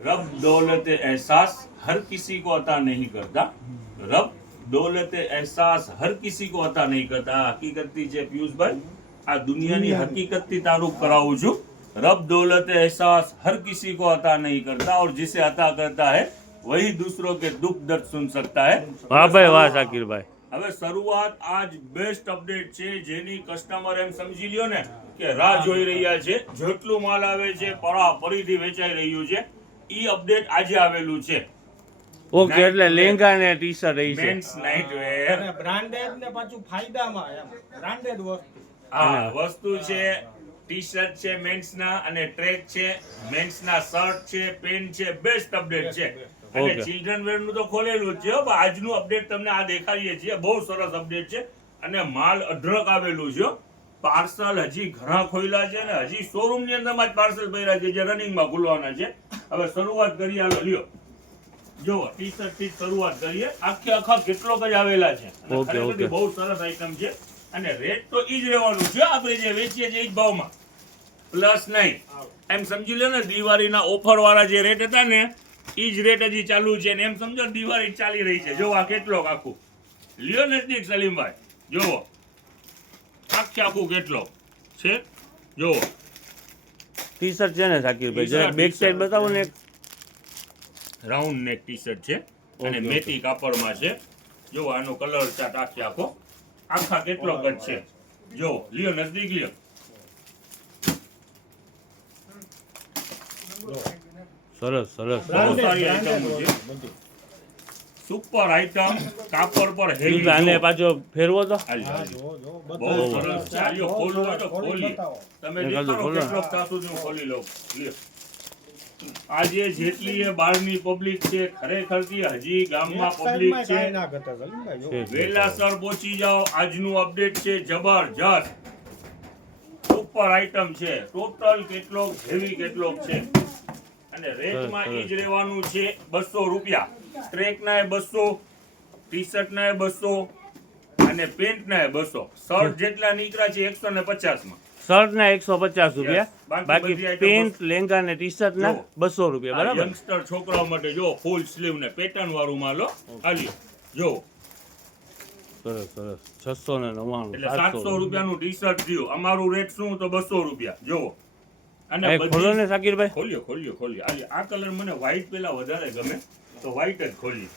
रब दौलत एहसास हर किसी को अता नहीं करता। रब दौलत एहसास हर किसी को अता नहीं करता। હકીકતથી છે પિયુષભાઈ, આ દુનિયાની હકીકતથી તારું કરાવું છું। रब दौलत एहसास हर किसी को अता नहीं करता और जिसे अता करता है वही दूसरों के दुख दर्द सुन सकता है। વાહ ભાઈ વાહ શાકિરભાઈ, હવે શરૂઆત આજ બેસ્ટ અપડેટ છે, જેની કસ્ટમર એમ સમજી લ્યો ને કે રાહ જોઈ રહ્યા છે। જેટલું માલ આવે છે પરાપરીથી વેચાઈ રહ્યું છે, ઈ અપડેટ આજે આવેલું છે। ઓકે, એટલે લેંગા ને ટી શર્ટ રહી છે, મેન્સ નાઇટ વેર, અને બ્રાન્ડેડ ને પાછું ફાયદામાં એમ બ્રાન્ડેડ વસ્તુ। હા વસ્તુ છે, ટી શર્ટ છે મેન્સ ના, અને ટ્રેક છે મેન્સ ના, શર્ટ છે, પેન્ટ છે, બેસ્ટ અપડેટ છે। અને Okay. ચિલ્ડ્રન વેર નું તો ખોલેલું જ છે હો, પણ આજનું અપડેટ તમને આ દેખાડીએ છીએ। બહુ સરસ અપડેટ છે અને માલ અઢળક આવેલું છે। પાર્સલ હજી ઘણા ખોલ્યા છે ને હજી શોરૂમ ની અંદર જ પાર્સલ ભર્યા છે, જે રનિંગ માં ખુલવાના છે। હવે શરૂઆત કરીએ, હાલો લ્યો જો ટી શર્ટ થી શરૂઆત કરીએ। આખા કેટલોક જ આવેલા છે અને Okay, ખરેખર okay. બહુ સરસ આઈટમ છે અને રેટ તો ઈ જ રહેવાનું છે, આપણે જે વેચીએ છીએ ઈ જ ભાવમાં, પ્લસ નહીં। એમ સમજી લો ને દિવાળીના ઓફર વાળા જે રેટ હતા ને ઈ જ રેટ હજી ચાલુ છે ને એમ સમજો દિવાળી ચાલી રહી છે। જો આ કેટલોક આખું લ્યો નજદીક સલીમભાઈ, જોવો આખું કેટલોક છે, જોવો ટી શર્ટ છે ને શાકિરભાઈ, જરા બેક સાઈડ બતાવો ને એક। રાઉન્ડ નેક ટી શર્ટ છે અને Okay, મેટી કાપડમાં છે। જો આનો કલર ચાર્ટ આખા કેટલોક જ છે। જો લ્યો નજદીક લ્યો, સરસ સરસ બહુ સારી આઈટમો છે, સુપર આઈટમ, કાપડ પર હેવી। પિયુષભાઈ, આને પાછો ફેરવો તો બહુ સરસ છે। આ લ્યો ખોલવું હોય તો ખોલીએ, તમે દેખાડો કેટલોક ત્યાં સુધી હું ખોલી લઉં। લ્યો આજે જેટલી એ બહારની પબ્લિક છે, ખરેખરથી હજી ગામમાં પબ્લિક છે, વેલાસર પહોંચી જાઓ। આજનું અપડેટ છે જબરજસ્ત, સુપર આઈટમ છે, ટોટલ કેટલોક હેવી કેટલોક છે અને રેટમાં ઈ જ રહેવાનું છે 200 રૂપિયા। ટ્રેક ના 200, ટી શર્ટ ના 200 અને પેન્ટ ના 200। શર્ટ જેટલા નીકળ્યા છે 150 માં, શર્ટ ના 150 રૂપિયા, બાકી બાકી બધી item પેન્ટ લેંગા ને ટી શર્ટ ના 200 રૂપિયા, બરાબર? યંગસ્ટર છોકરાઓ માટે જો ફૂલ સ્લીવ ને પેટર્ન વાળું માલ આલ્યો જો, સરસ સરસ, 699, એટલે 700 રૂપિયાનું ટી શર્ટ થયું। અમારું રેટ શું તો 200 રૂપિયા। જો અને ખોલો ને શાકિરભાઈ, ખોલ્યો આ કલર મને વ્હાઈટ પેલા વધારે ગમે તો વ્હાઈટ જ ખોલી।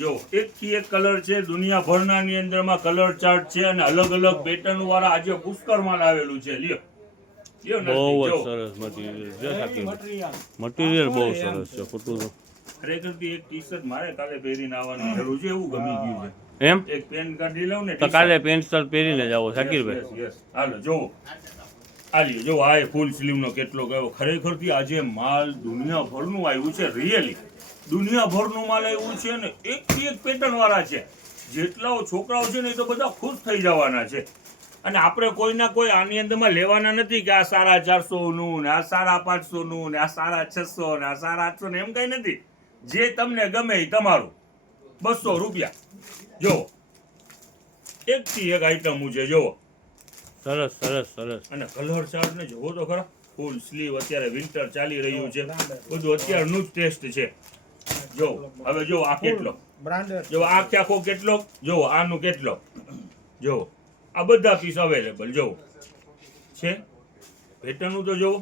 જો એકથી એક કલર છે, દુનિયાભરના ની અંદરમાં કલર ચાર્ટ છે અને અલગ અલગ પેટર્ન વાળા આજે પુષ્કળ માલ આવેલું છે। લ્યો બહુ જ નજદીક, જો સરસ મટીરિયલ છે શાકિરભાઈ, મટીરિયલ બહુ સરસ છે, ખોટું ખરેખરથી એક ટી શર્ટ મારે કાલે પહેરીને આવવાની જરૂર છે, એવું ગમી ગયું એમ છે। એક પેન કાઢી લઉં ને તો કાલે પેન્ટ શર્ટ પહેરીને જાઓ શાકિરભાઈ। Yes. હાલો જો આ લ્યો, જો આ ફૂલ સ્લીવ નો કેટલો ગયો। ખરેખરથી આજે માલ દુનિયાભરનું આવ્યું છે, રિયલી દુનિયાભરનું માલ આવ્યું છે ને એકથી એક પેટર્ન વાળા છે। જેટલા છોકરાઓ છે ને એ તો બધા ખુશ થઈ જવાના છે અને આપણે કોઈના કોઈ આની અંદરમાં લેવાના નથી કે આ 450 નું ને આ 550 નું ને આ 650 ને આ 850 ને એમ કઈ નથી। જે તમને ગમે એ તમારું, 200 રૂપિયા। જો એકથી એક આઈટમ છે, જોવો સરસ સરસ સરસ, અને કલર ચાર્ટ ને જોવો તો ખરા, ફૂલ સ્લીવ, અત્યારે વિન્ટર ચાલી રહ્યું છે, બધું અત્યારનું જ ટેસ્ટ છે। જો હવે જો આ કેટલો, બ્રાન્ડેડ જો આ આખો કેટલો, જો આનું કેટલો, જો આ બધા પીસ અવેલેબલ જો છે। પેટર્નનું તો જો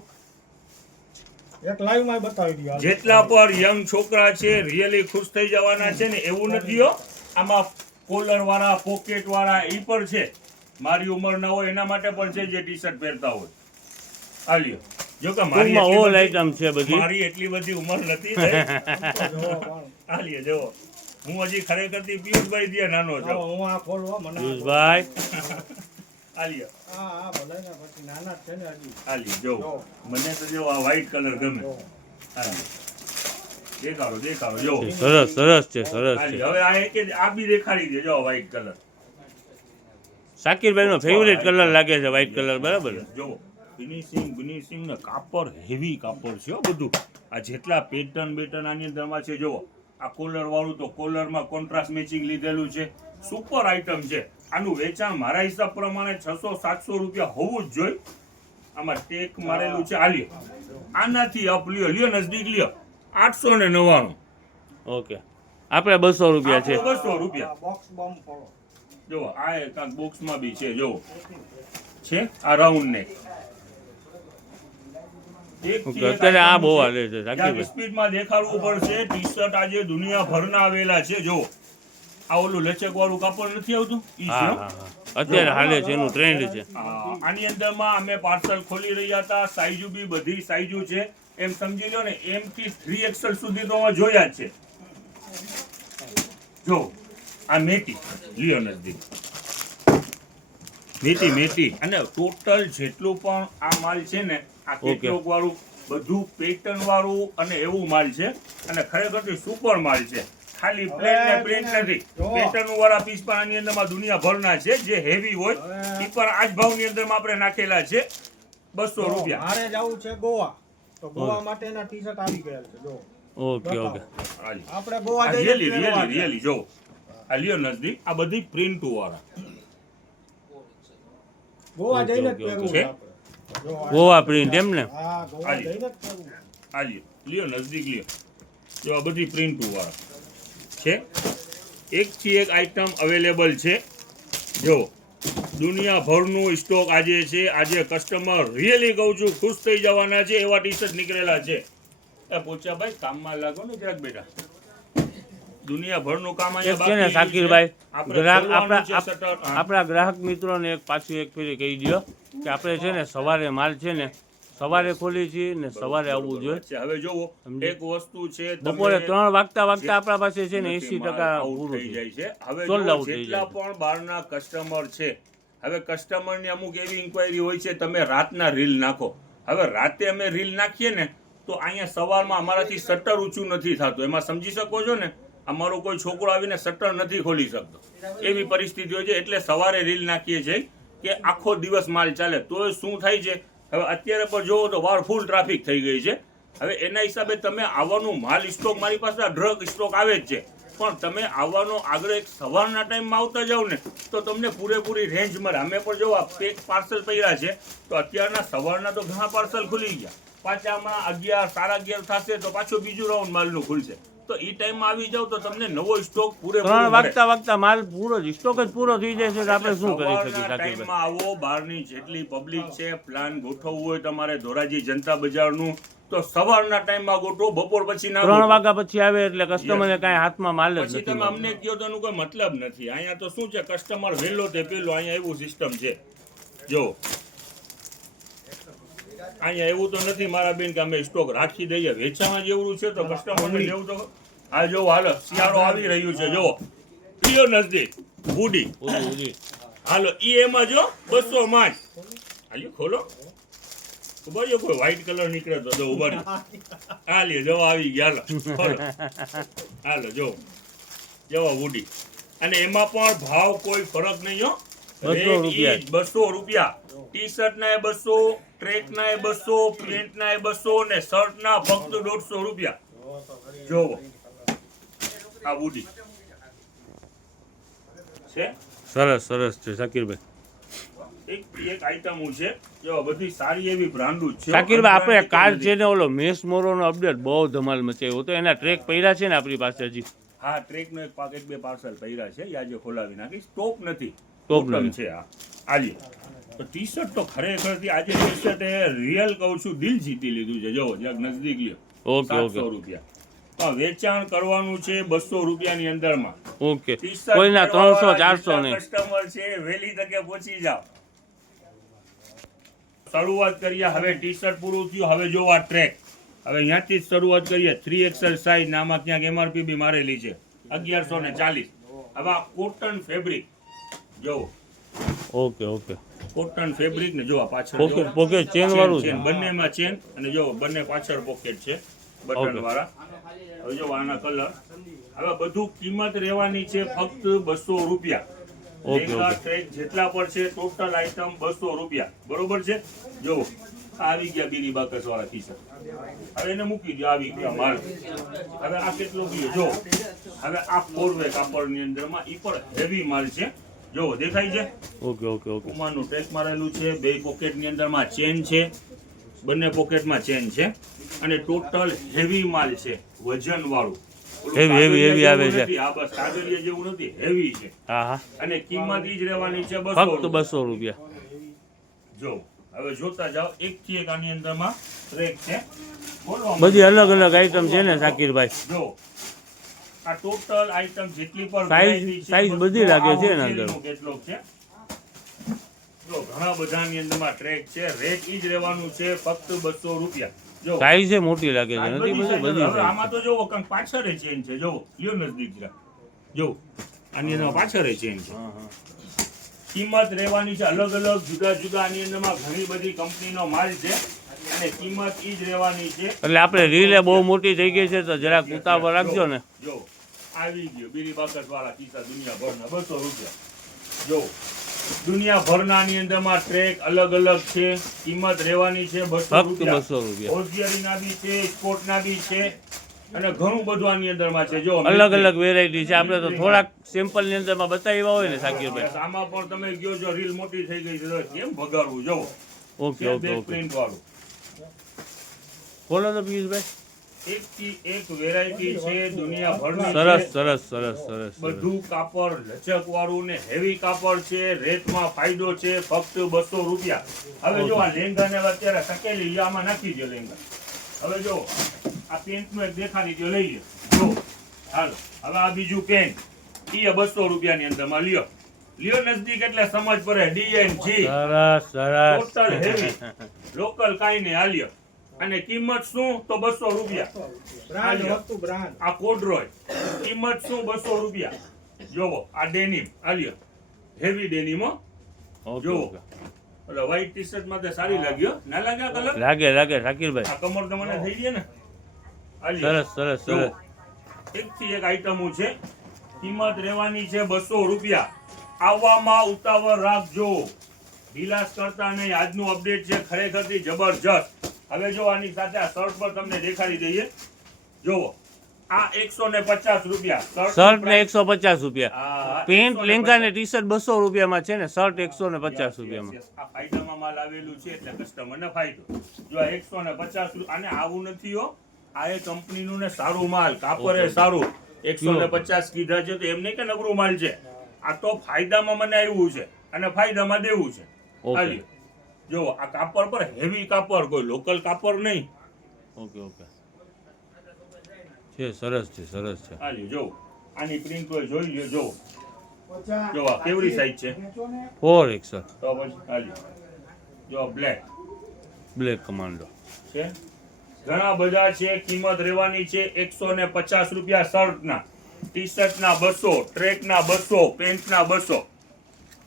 એક લાઈવ માં બતાવી દો। જેટલા પર યંગ છોકરા છે રિયલી ખુશ થઈ જવાના છે ને એવું નથી હો। આમાં કોલર વાળા, પોકેટ વાળા ઈ પણ છે, મારી ઉંમર ના હોય એના માટે પણ છે જે ટી શર્ટ પહેરતા હોય। આ લ્યો, જો કે ઓલ આઈટમ છે બધી, મારી એટલી બધી ઉંમર નથી થઈ। આ લ્યો જો, હું હજી ખરેખરથી પિયુષભાઈ થી નાનો છું। હું આ ખોલવા મને પિયુષભાઈ આ લ્યો, આ ભલે ને પછી નાના જ છે ને હજી। આ લ્યો જો, મને તો જો આ વ્હાઈટ કલર ગમે। આ લ્યો, દેખાડો જો, સરસ સરસ છે, સરસ આ છે લ્યો, હવે આ એક જ આ બી દેખાડી દે જો વ્હાઈટ કલર। શાકિરભાઈ નો ફેવરેટ કલર લાગે છે વ્હાઈટ કલર, બરાબર? જો ફિનિશિંગ ને કાપડ હેવી કાપડ છે હો બધું। આ જેટલા પેટર્ન આની અંદરમાં છે, જો આ કોલર વાળું તો કોલરમાં કોન્ટ્રાસ્ટ મેચિંગ લીધેલું છે, સુપર આઈટમ છે। આનું વેચાણ મારા હિસાબ પ્રમાણે 600-700 રૂપિયા હોવું જ જોઈએ। આમાં ટેક મારેલું છે. આ લ્યો, આનાથી અપ લ્યો નજદીક લ્યો 899. ઓકે, આપણે 200 રૂપિયા છે. 200 રૂપિયા. બોક્સ બમ ફોલો. જો આ કાંક બોક્સમાં બી છે, જો છે આ રાઉન્ડ નેક. અત્યારે આ બહુ હાલે છે સાકીરભાઈ. સ્પીડમાં દેખાડવું પડશે. ટી શર્ટ આજે દુનિયાભરના આવેલા છે. જો આ ઓલું લચક વાળું કાપડ નથી આવતું ઈ છે. હા હા હા, અત્યારે હાલે છે, એનું ટ્રેન્ડ છે. આની અંદરમાં અમે પાર્સલ ખોલી રહ્યા હતા. સાઈઝ બી બધી સાઈઝ છે, એમ સમજી લો ને. M થી 3XL સુધી તો અમે જોયા જ છે. જો આ મેટી લ્યો નજદીક, મેટી અને ટોટલ જેટલું પણ આ માલ છે ને, આ કેટલોક વાળું બધું પેટર્ન વાળું અને એવું માલ છે. અને ખરેખર સુપર માલ છે. ખાલી પ્લેન ને પ્રિન્ટ નથી, પેટર્ન વાળા પીસ પણ આની અંદરમાં દુનિયાભરના છે. જે હેવી હોય એ પણ આ જ ભાવની અંદરમાં આપણે નાખેલા છે. 200 રૂપિયા. મારે જવું છે ગોવા, તો ગોવા માટેના ટી શર્ટ આવી ગયા છે. જો ઓકે ઓકે, આપણે ગોવા જઈએ રિયલી જો આ લ્યો નજદીક. આ બધી પ્રિન્ટો વાળા ગોવા જઈને જ પહેરવું છે. આપણે. જો ગોવા પ્રિન્ટ એમ ને. હા, ગોવા જઈને જ પહેરવું. આ લ્યો નજદીક લ્યો. જો આ બધી પ્રિન્ટો વાળા છે. એકથી એક આઈટમ અવેલેબલ છે. જો દુનિયાભરનું સ્ટોક આજે છે. આજે કસ્ટમર રિયલી કહું છું ખુશ થઈ જવાના છે એવા ટી શર્ટ નીકળેલા છે. એ પૂછ્યા ભાઈ કામમાં લાગો ને જરાક બેટા. દુનિયાભરનું કામ એક છે ને સાકીરભાઈ, આપણે આપણા ગ્રાહક મિત્રોને એક પાછું એક ફેરી કહી દો કે આપણે છે ને સવારે માલ છે ને સવારે ખોલી છીએ ને સવારે આવવું જોઈએ. હવે જોવો એક વસ્તુ છે, બપોરે 3 વાગતા આપણા પાસે છે ને 80% પૂરું થઈ જાય છે. હવે Sold out થઈ જેટલા જાય. પણ બહારના કસ્ટમર છે, હવે કસ્ટમરની અમુક એવી ઇન્ક્વાયરી હોય છે, તમે રાતના રીલ નાખો. હવે રાતે અમે રીલ નાખીએ ને તો અહીંયા સવારમાં અમારાથી શટર ઊંચું નથી થતું. એમાં સમજી શકો છો ને, અમારો કોઈ છોકરો આવીને શટર નથી ખોલી શકતો, એવી પરિસ્થિતિ હોય છે. એટલે સવારે રીલ નાખીએ છીએ કે આખો દિવસ માલ ચાલે. તો શું થાય છે, હવે અત્યારે પણ જોવો તો વાર ફૂલ ટ્રાફિક થઈ ગઈ છે. હવે એના હિસાબે તમે આવવાનું માલ સ્ટોક, મારી પાસે ડ્રગ સ્ટોક આવે જ છે, પણ તમે આવવાનો આગ્રહ સવારના ટાઈમમાં આવતા જાવ ને તો તમને પૂરેપૂરી રેન્જ મળે. અમે પણ જો આ પેક પાર્સલ પડ્યા છે, તો અત્યારના સવારના તો ઘણા પાર્સલ ખુલી ગયા. પાછા હમણાં 11, 11:30 થશે તો પાછું બીજું રાઉન્ડ માલનું ખુલશે. તો એ ટાઈમમાં આવી જાવ તો તમને નવો સ્ટોક પૂરેપૂરો 3 વાગતા માલ પૂરો જ સ્ટોક જ પૂરો થઈ જાય છે. તો આપણે શું કરી શકીએ સાકીરભાઈ? ટાઈમમાં આવો. બહારની જેટલી પબ્લિક છે, પ્લાન ગોઠવવું હોય તમારે ધોરાજી જનતા બજારનું, તો સવારના ટાઈમમાં ગોઠવો. બપોર પછી ના 3 વાગ્યા પછી આવે એટલે કસ્ટમરને કાંઈ હાથમાં માલ જ પછી નથી તમે અમને કહો તો એનું કોઈ મતલબ નથી. અહીંયા તો શું છે, કસ્ટમર વહેલો તે પેલો. અહીંયા એવું સિસ્ટમ છે. જો અહીંયા એવું તો નથી મારા બેન કે અમે સ્ટોક રાખી દઈએ. વેચામાં જેવું છે તો કસ્ટમરને લેવું તો આ જો હાલો શિયાળો આવી રહ્યું છે. જો લ્યો નજદીક હુડી હાલો ઈ એમાં જો 200 માં હાલ્યો ખોલો. ઉભા જો કોઈ વ્હાઈટ કલર નીકળે તો જો ઉભા આ લ્યો જો આવી ગયા. હાલો જો જવા હુડી. અને એમાં પણ ભાવ કોઈ ફરક નહીં હો. 200 રૂપિયા. ટી શર્ટ ના 200, ટ્રેક ના 200, પેન્ટ ના 200 ને શર્ટ ના ફક્ત 150 રૂપિયા. જોવો આ બુડી છે. સરસ છે સાકીરભાઈ. એક આઈટમ છે જો બધી સારી એવી બ્રાન્ડો છે. સાકીરભાઈ, આપણે કાલ છે ને ઓલો મેસ મોરોનો અપડેટ બહુ ધમાલ મચાવ્યો તો એના ટ્રેક પડ્યા છે ને આપણી પાસે હજી? હા, ટ્રેક નો એક પાકેટ 2 પાર્સલ પડ્યા છે. આજે ખોલાવી નાખી. સ્ટોક નથી, સ્ટોક નથી છે. આ આલી તો ટી શર્ટ તો ખરેખર આજે ટી શર્ટ એ રિયલ કહું છું દિલ જીતી લીધું છે. જો જ્યાં નજદીક લ્યો. ઓકે 700 રૂપિયા. તો વેચાણ કરવાનું છે 200 રૂપિયાની અંદરમાં. ઓકે, કોઈના 300 400 નહીં. કસ્ટમર છે વહેલી તકે પહોંચી જાવ. શરૂઆત કરીએ. હવે ટી શર્ટ પૂરું થયું. હવે જો આ ટ્રેક, હવે અહીંયાથી જ શરૂઆત કરીએ. 3XL સાઈઝ આમાં ક્યાંક MRP બી મારેલી છે 1140. હવે આ કોટન ફેબ્રિક જો. ઓકે કોટન ફેબ્રિક ને જો આ પાછળ પોકેટ ચેન વાળું છે. બંનેમાં ચેન અને જો બંને પાછળ પોકેટ છે બટન વાળા. હવે જો આના કલર. હવે બધું કિંમત રહેવાની છે ફક્ત 200 રૂપિયા. ટ્રેક જેટલા પર છે ટોટલ આઈટમ 200 રૂપિયા. બરોબર છે. જો આવી ગયા બીરી બાકસ વાળા ટી શર્ટ. હવે એને મૂકી દો. આવી ગયા માલ. હવે આ કેટલો ગયો જો. હવે આ 4 વે કાપડની અંદરમાં ઈ પણ હેવી માલ છે. જો દેખાય છે ઓકે ઓકે ઓકે પુમાનું ટેગ મારેલું છે, બે પોકેટની અંદરમાં ચેન છે, બંને પોકેટમાં ચેન છે અને ટોટલ હેવી માલ છે, વજન વાળું. હેવી આવે છે. આ બસ કાગળિયા જેવું નથી, હેવી છે. હા હા અને કિંમત ઈ જ રહેવાની છે 200 ફક્ત રૂપિયા. 200 રૂપિયા. જો હવે જોતા જાઓ, એક થી એક આની અંદરમાં ટ્રેક છે. બોલવા બધી અલગ અલગ આઈટમ છે ને શાકીરભાઈ? જો આ ટોટલ આઈટમ જેટલી પણ Size- variety છે, size બધી બધું લાગે આ છે ને હોલસેલનું અંદર. કેટલોગ છે. જો ઘણા બધાની અંદરમાં ટ્રેક છે, રેટ ઈ જ રહેવાનું છે ફક્ત 200 રૂપિયા. જો સાઈઝ એ મોટી લાગે છે, આ નથી બધી બધી size બધી હવે આમાં size. તો જોવો કંઈક પાછળ ચેન છે, જો લ્યો નજદીક જરા. જો આની અંદર પાછળ ચેન છે. હા હા કિંમત રહેવાની છે અલગ અલગ જુદા જુદા. આની અંદરમાં ઘણી બધી કંપનીનો માલ છે અને કિંમત ઈ જ રહેવાની છે. એટલે આપણે રીલે બહુ મોટી થઈ ગઈ છે તો જરાક ઉતાવળ રાખજો ને. જો આવી ગયો બીરી બાકસ વાળા કિસ્સા દુનિયાભરના 200 રૂપિયા. જો દુનિયાભરના અંદરમાં ટ્રેક અલગ અલગ છે, કિંમત રહેવાની છે 200 ફક્ત રૂપિયા. 200 રૂપિયા. હોશિયારીના બી છે, સ્પોર્ટના બી છે અને ઘણું બધું આની અંદરમાં છે. જો અલગ અલગ વેરાયટી છે. આપણે તો થોડાક સિમ્પલ ની અંદરમાં બતાવ્યા હોય ને શાકીરભાઈ. આમાં પણ તમે ગયો જો રીલ મોટી થઈ ગઈ છે તો કેમ ભગાડવું. જો ઓકે ઓકે ઓકે પ્રિન્ટ વાળું ખોલો તો પિયુષભાઈ. એક થી એક વેરાયટી છે દુનિયાભરની સરસ છે. સરસ સરસ સરસ સરસ. બધું કાપડ લચક વાળું ને હેવી કાપડ છે. રેટમાં ફાયદો છે ફક્ત 200 રૂપિયા. હવે જો આ લેંગા ને અત્યારે ટકેલી લ્યો, આમાં નાખી દો લેંગા. હવે જો આ પેન્ટ નું એક દેખાડી દો, લઈ લ્યો. જો હાલો હવે આ બીજું પેન્ટ ઈ 200 રૂપિયાની અંદરમાં લ્યો. લ્યો નજદીક એટલે સમજ પડે. DNG સરસ સરસ. ટોટલ હેવી લોકલ કાઈ નહીં. હાલ્યો અને કિંમત શું તો 200 રૂપિયા. બ્રાન્ડ વસ્તુ બ્રાન્ડ. આ કોડરોય કિંમત શું 200 રૂપિયા. જોવો આ ડેનિમ આલ્યો, હેવી ડેનિમ હો. ઓકે જો ઓકે. એટલે વ્હાઈટ ટી-શર્ટ માં તો સારી લાગ્યો. ના લાગ્યા કલર? લાગે લાગે શાકીરભાઈ. આ કમર તો મને થઈ ગઈ ને. આલ્યો. સરસ સરસ સરસ. જો, એક થી એક આઈટમો છે. કિંમત રહેવાની છે 200 રૂપિયા. આવવામાં ઉતાવળ રાખજો, ઢીલાસ કરતા નહીં. આજનું અપડેટ છે ખરેખરથી જબરજસ્ત. હવે જો આની સાથે આ શર્ટ પર તમને દેખાડી દઈએ. જોવો આ 150 રૂપિયા શર્ટ ને 150 રૂપિયા. આ પેન્ટ 150 લેંગા ને ટી શર્ટ 200 રૂપિયામાં છે ને, શર્ટ 150 રૂપિયામાં. Yes, yes. આ ફાયદામાં માલ આવેલું છે એટલે કસ્ટમરને ફાયદો. જો આ 150 આને આવું નથી હો. આ એ કંપનીનું ને સારું માલ, કાપડ એ સારું. 150 કીધા છે તો એમ નહીં કે નબળું માલ છે. આ તો ફાયદામાં મને આવ્યું છે અને ફાયદામાં દેવું છે. ઓકે હાલ્યો. જો આ કાપડ પર હેવી કાપડ, કોઈ લોકલ કાપડ નહીં. Okay okay. છે સરસ છે સરસ છે. હાલ્યો જો આની પ્રિન્ટ હોય જોઈ લ્યો. જો જો આ કેવડી સાઈઝ છે 4XL તો પછી હાલ્યો. જો બ્લેક બ્લેક કમાન્ડો. છે, ઘણા બધા છે. કિંમત રહેવાની છે 150 રૂપિયા. શર્ટના, ટી શર્ટના 200, ટ્રેકના 200, પેન્ટના 200.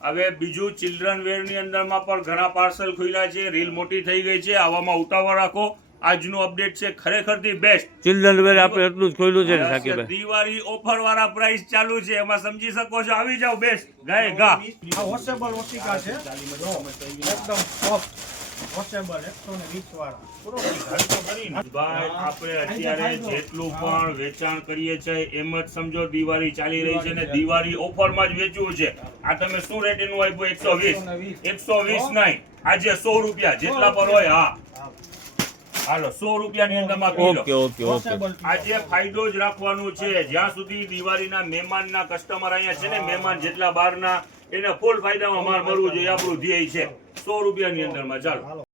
હવે બીજું ચિલ્ડ્રન વેરની અંદરમાં પણ ઘણા પાર્સલ ખુલ્યા છે. રીલ મોટી થઈ ગઈ છે, આવામાં ઉતાવળ રાખો. આજનું અપડેટ છે ખરેખરથી બેસ્ટ. ચિલ્ડ્રન વેર આપણે એટલું જ ખોલ્યું છે ને શાકીરભાઈ. દિવાળી ઓફર વાળા પ્રાઇસ ચાલુ છે, એમાં સમજી શકો છો. આવી જાવ બેસ્ટ ગાય ગા. આ વોશેબલ ઓશિકા છે. એકદમ સોફ્ટ વોશેબલ 120 વાળા. ભાઈ આપણે અત્યારે જેટલું પણ વેચાણ કરીએ છીએ એમ જ સમજો દિવાળી ચાલી રહી છે ને દિવાળી ઓફરમાં જ વેચવું છે. આ તમે શું રેટ એનું આપ્યું? 120 નહીં, આજે 100 રૂપિયા જેટલા પર હોય. હા હાલો 100 રૂપિયાની અંદરમાં પી લો. Okay okay okay. આજે ફાયદો જ રાખવાનું છે. જ્યાં સુધી દિવાળીના મહેમાનના કસ્ટમર અહીંયા છે ને, મહેમાન જેટલા બહારના, એને ફૂલ ફાયદામાં માલ મળવું જોઈએ. આપણું ધ્યેય છે 100 રૂપિયાની અંદરમાં. ચાલો.